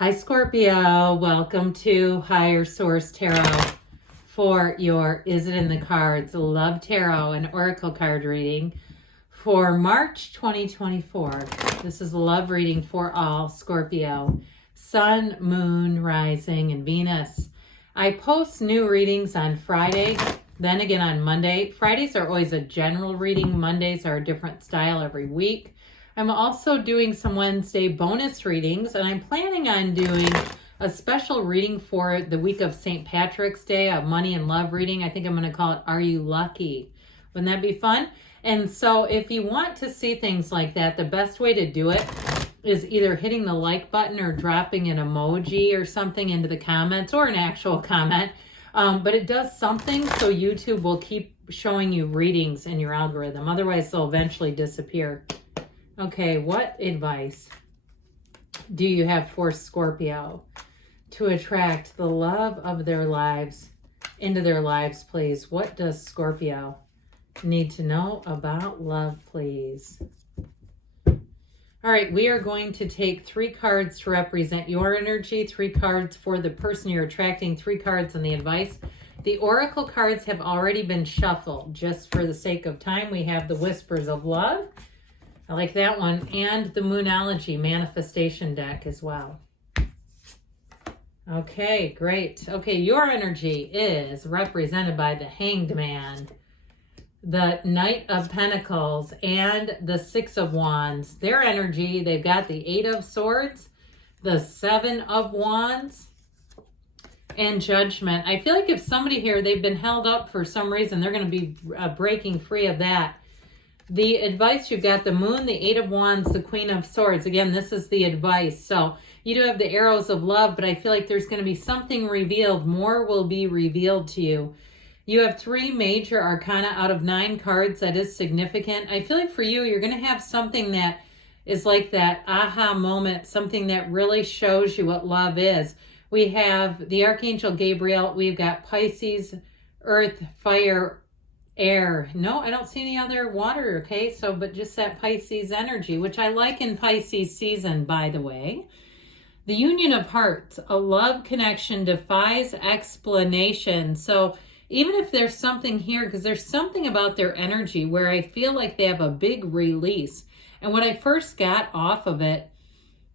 Hi Scorpio, welcome to Higher Source Tarot for your Is It in the Cards Love Tarot and Oracle card reading for March 2024. This is a love reading for all Scorpio, Sun, Moon, Rising, and Venus. I post new readings on Friday, then again on Monday. Fridays are always a general reading. Mondays are a different style every week. I'm also doing some Wednesday bonus readings, and I'm planning on doing a special reading for the week of St. Patrick's Day, a money and love reading. I think I'm going to call it Are You Lucky? Wouldn't that be fun? And so if you want to see things like that, the best way to do it is either hitting the like button or dropping an emoji or something into the comments, or an actual comment. But it does something so YouTube will keep showing you readings in your algorithm. Otherwise, they'll eventually disappear. Okay, what advice do you have for Scorpio to attract the love of their lives into their lives, please? What does Scorpio need to know about love, please? All right, we are going to take 3 cards to represent your energy, 3 cards for the person you're attracting, 3 cards on the advice. The Oracle cards have already been shuffled. Just for the sake of time, we have the Whispers of Love. I like that one. And the Moonology Manifestation deck as well. Okay, great. Okay, your energy is represented by the Hanged Man, the Knight of Pentacles, and the Six of Wands. Their energy, they've got the 8 of Swords, the 7 of Wands, and Judgment. I feel like if somebody here, they've been held up for some reason, they're going to be breaking free of that. The advice, you've got the Moon, the 8 of Wands, the Queen of Swords. Again, this is the advice. So you do have the Arrows of Love, but I feel like there's going to be something revealed. More will be revealed to you. You have 3 major arcana out of 9 cards. That is significant. I feel like for you, you're going to have something that is like that aha moment, something that really shows you what love is. We have the Archangel Gabriel. We've got Pisces, Earth, Fire, Air. No, I don't see any other water, okay? So, but just that Pisces energy, which I like in Pisces season, by the way. The Union of Hearts, a love connection defies explanation. So even if there's something here, because there's something about their energy where I feel like they have a big release. And what I first got off of it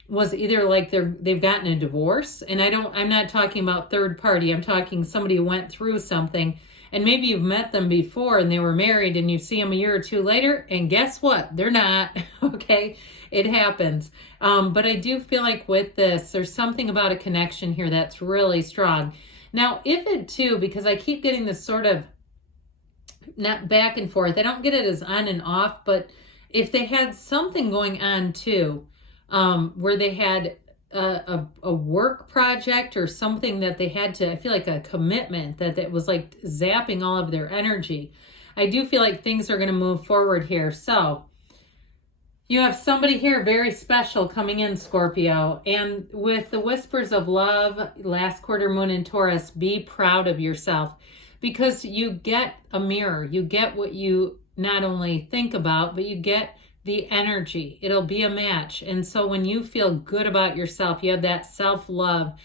was either like they've gotten a divorce, and I'm not talking about third party. I'm talking somebody who went through something. And maybe you've met them before and they were married, and you see them a year or 2 later, and guess what? They're not, okay? It happens. But I do feel like with this, there's something about a connection here that's really strong. Now, if it too, because I keep getting this sort of, not back and forth, I don't get it as on and off, but if they had something going on too, where they had a work project or something that they had to, I feel like a commitment that it was like zapping all of their energy. I do feel like things are going to move forward here. So you have somebody here very special coming in, Scorpio. And with the Whispers of Love, last quarter moon in Taurus, be proud of yourself, because you get a mirror. You get what you not only think about, but you get the energy. It'll be a match. And so when you feel good about yourself, you have that self-love,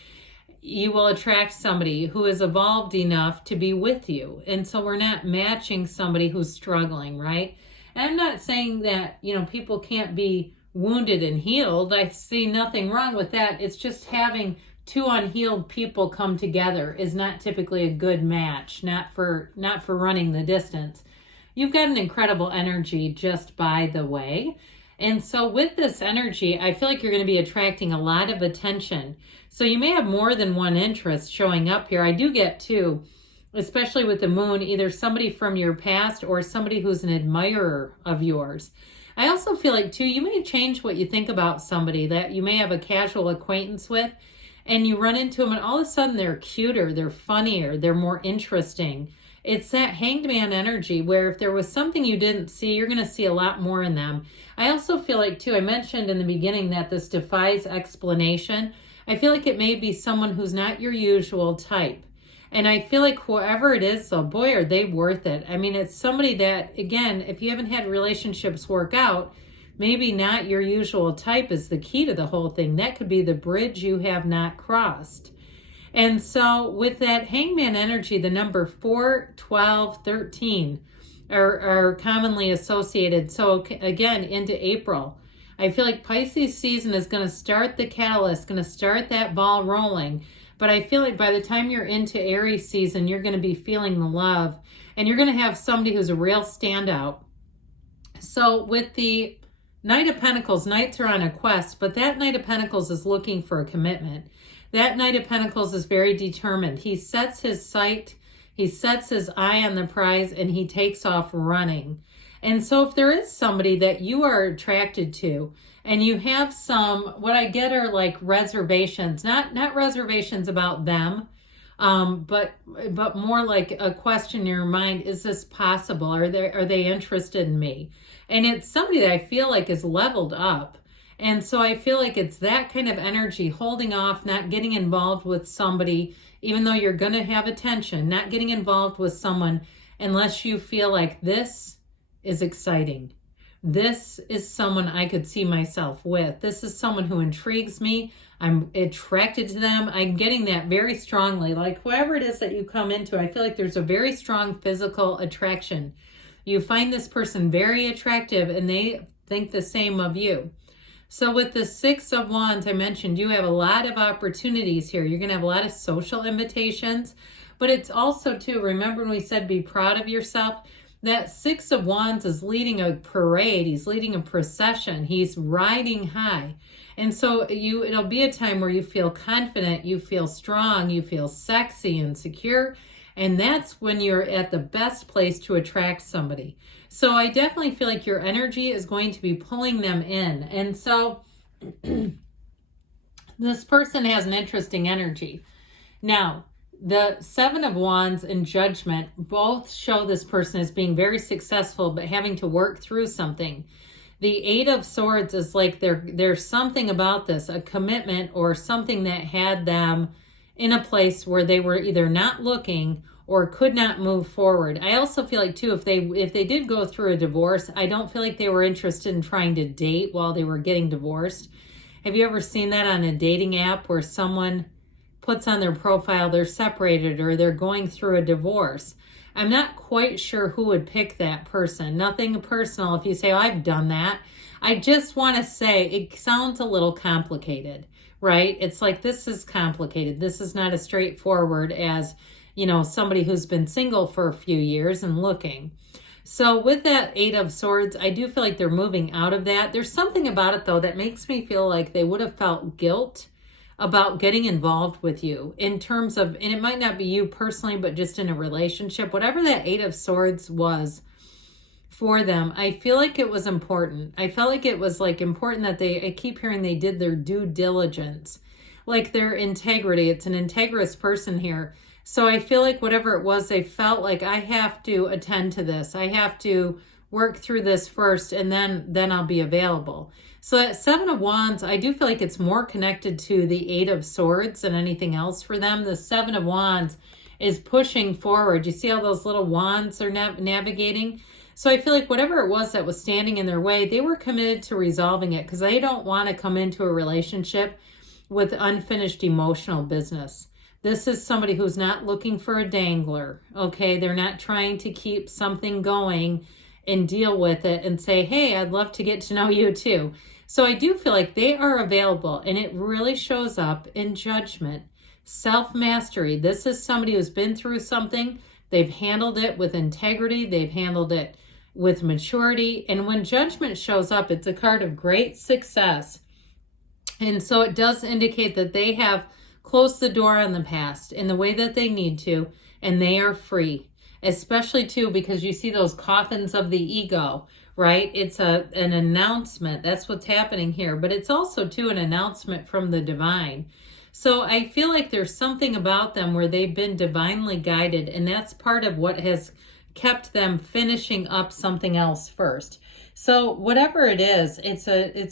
you will attract somebody who is evolved enough to be with you. And so we're not matching somebody who's struggling, right? And I'm not saying that, people can't be wounded and healed. I see nothing wrong with that. It's just having 2 unhealed people come together is not typically a good match, not for running the distance. You've got an incredible energy, just by the way. And so with this energy, I feel like you're going to be attracting a lot of attention. So you may have more than one interest showing up here. I do get 2, especially with the moon, either somebody from your past or somebody who's an admirer of yours. I also feel like too, you may change what you think about somebody that you may have a casual acquaintance with, and you run into them and all of a sudden they're cuter, they're funnier, they're more interesting. It's that Hanged Man energy where if there was something you didn't see, you're going to see a lot more in them. I also feel like, too, I mentioned in the beginning that this defies explanation. I feel like it may be someone who's not your usual type. And I feel like whoever it is, though, boy, are they worth it. I mean, it's somebody that, again, if you haven't had relationships work out, maybe not your usual type is the key to the whole thing. That could be the bridge you have not crossed. And so with that hangman energy, the number 4, 12, 13 are commonly associated. So again, into April, I feel like Pisces season is going to start the catalyst, going to start that ball rolling. But I feel like by the time you're into Aries season, you're going to be feeling the love. And you're going to have somebody who's a real standout. So with the Knight of Pentacles, Knights are on a quest, but that Knight of Pentacles is looking for a commitment. That Knight of Pentacles is very determined. He sets his sight, he sets his eye on the prize, and he takes off running. And so if there is somebody that you are attracted to, and you have some, what I get are like reservations, not reservations about them, but more like a question in your mind, is this possible? Are they interested in me? And it's somebody that I feel like is leveled up. And so I feel like it's that kind of energy, holding off, not getting involved with somebody, even though you're going to have attention, not getting involved with someone unless you feel like this is exciting. This is someone I could see myself with. This is someone who intrigues me. I'm attracted to them. I'm getting that very strongly. Like whoever it is that you come into, I feel like there's a very strong physical attraction. You find this person very attractive and they think the same of you. So with the 6 of Wands, I mentioned you have a lot of opportunities here. You're going to have a lot of social invitations, but it's also too, remember when we said be proud of yourself? That 6 of Wands is leading a parade. He's leading a procession. He's riding high. And so it'll be a time where you feel confident, you feel strong, you feel sexy and secure. And that's when you're at the best place to attract somebody. So I definitely feel like your energy is going to be pulling them in. And so this person has an interesting energy. Now, the 7 of Wands and Judgment both show this person as being very successful, but having to work through something. The 8 of Swords is like there's something about this, a commitment or something that had them in a place where they were either not looking or could not move forward. I also feel like too, if they did go through a divorce, I don't feel like they were interested in trying to date while they were getting divorced. Have you ever seen that on a dating app where someone puts on their profile they're separated or they're going through a divorce? I'm not quite sure who would pick that person. Nothing personal if you say, oh, I've done that. I just want to say it sounds a little complicated, right? It's like, this is complicated. This is not as straightforward as, you know, somebody who's been single for a few years and looking. So with that 8 of Swords, I do feel like they're moving out of that. There's something about it though that makes me feel like they would have felt guilt about getting involved with you in terms of, and it might not be you personally, but just in a relationship, whatever that 8 of Swords was for them, I feel like it was important. I felt like it was like important that I keep hearing they did their due diligence, like their integrity. It's an integrous person here. So I feel like whatever it was, they felt like I have to attend to this. I have to work through this first and then I'll be available. So at 7 of Wands, I do feel like it's more connected to the 8 of Swords than anything else for them. The 7 of Wands is pushing forward. You see how those little wands are navigating? So I feel like whatever it was that was standing in their way, they were committed to resolving it because they don't want to come into a relationship with unfinished emotional business. This is somebody who's not looking for a dangler, okay? They're not trying to keep something going and deal with it and say, hey, I'd love to get to know you too. So I do feel like they are available, and it really shows up in Judgment. Self-mastery. This is somebody who's been through something. They've handled it with integrity. They've handled it with maturity. And when Judgment shows up, it's a card of great success. And so it does indicate that they have closed the door on the past in the way that they need to, and they are free. Especially too, because you see those coffins of the ego, right? It's an announcement. That's what's happening here. But it's also too an announcement from the divine. So I feel like there's something about them where they've been divinely guided, and that's part of what has kept them finishing up something else first. So whatever it is, it's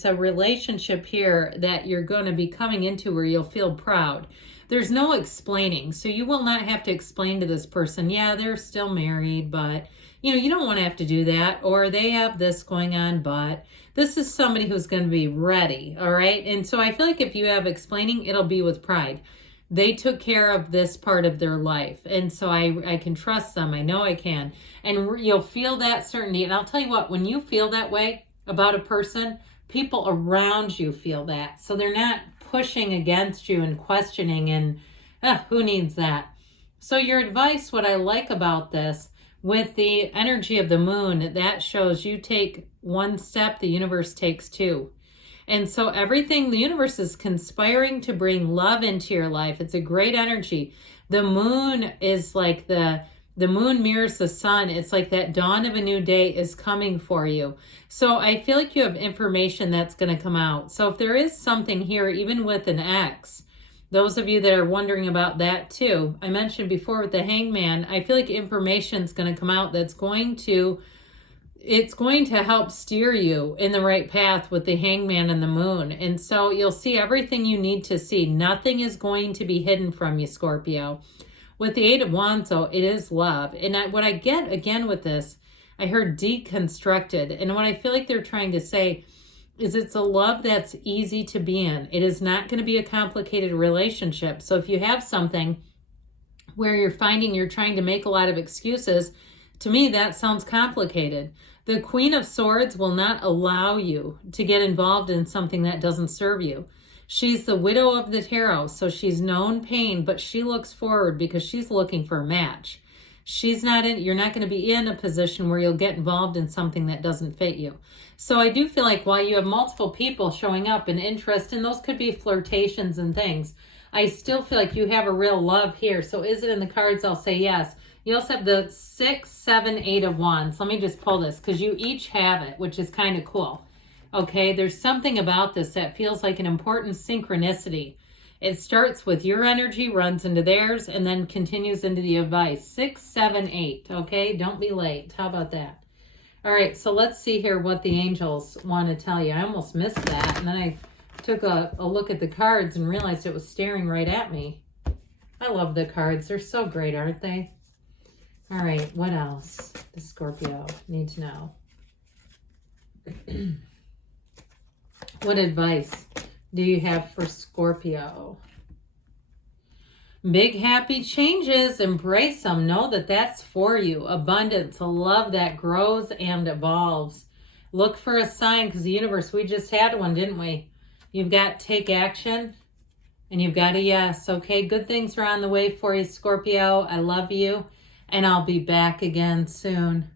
a relationship here that you're going to be coming into where you'll feel proud. There's no explaining. So you will not have to explain to this person, yeah, they're still married, but you don't want to have to do that, or they have this going on, but this is somebody who's going to be ready, all right? And so I feel like if you have explaining, it'll be with pride. They took care of this part of their life, and so I can trust them. I know I can. And you'll feel that certainty. And I'll tell you what, when you feel that way about a person, people around you feel that. So they're not pushing against you and questioning and who needs that? So your advice, what I like about this, with the energy of the moon, that shows you take one step, the universe takes two. And so everything, the universe is conspiring to bring love into your life. It's a great energy. The moon is like the moon mirrors the sun. It's like that dawn of a new day is coming for you. So I feel like you have information that's going to come out. So if there is something here, even with an ex, those of you that are wondering about that too, I mentioned before with the hangman, I feel like information is going to come out that's going to, it's going to help steer you in the right path with the hangman and the moon. And so you'll see everything you need to see. Nothing is going to be hidden from you, Scorpio. With the Eight of Wands, though, it is love. And what I get again with this, I heard deconstructed. And what I feel like they're trying to say is it's a love that's easy to be in. It is not going to be a complicated relationship. So if you have something where you're finding you're trying to make a lot of excuses, to me, that sounds complicated. The Queen of Swords will not allow you to get involved in something that doesn't serve you. She's the widow of the tarot, so she's known pain, but she looks forward because she's looking for a match. She's not in, you're not going to be in a position where you'll get involved in something that doesn't fit you. So I do feel like while you have multiple people showing up and interest, and those could be flirtations and things, I still feel like you have a real love here. So is it in the cards? I'll say yes. You also have the 6, 7, 8 of Wands. Let me just pull this because you each have it, which is kind of cool. Okay, there's something about this that feels like an important synchronicity. It starts with your energy, runs into theirs, and then continues into the advice. 6, 7, 8. Okay, don't be late. How about that? All right, so let's see here what the angels want to tell you. I almost missed that, and then I took a look at the cards and realized it was staring right at me. I love the cards. They're so great, aren't they? All right, what else does Scorpio need to know? What advice do you have for Scorpio? Big happy changes. Embrace them. Know that that's for you. Abundance, a love that grows and evolves. Look for a sign because the universe, we just had one, didn't we? You've got take action and you've got a yes. Okay, good things are on the way for you, Scorpio. I love you and I'll be back again soon.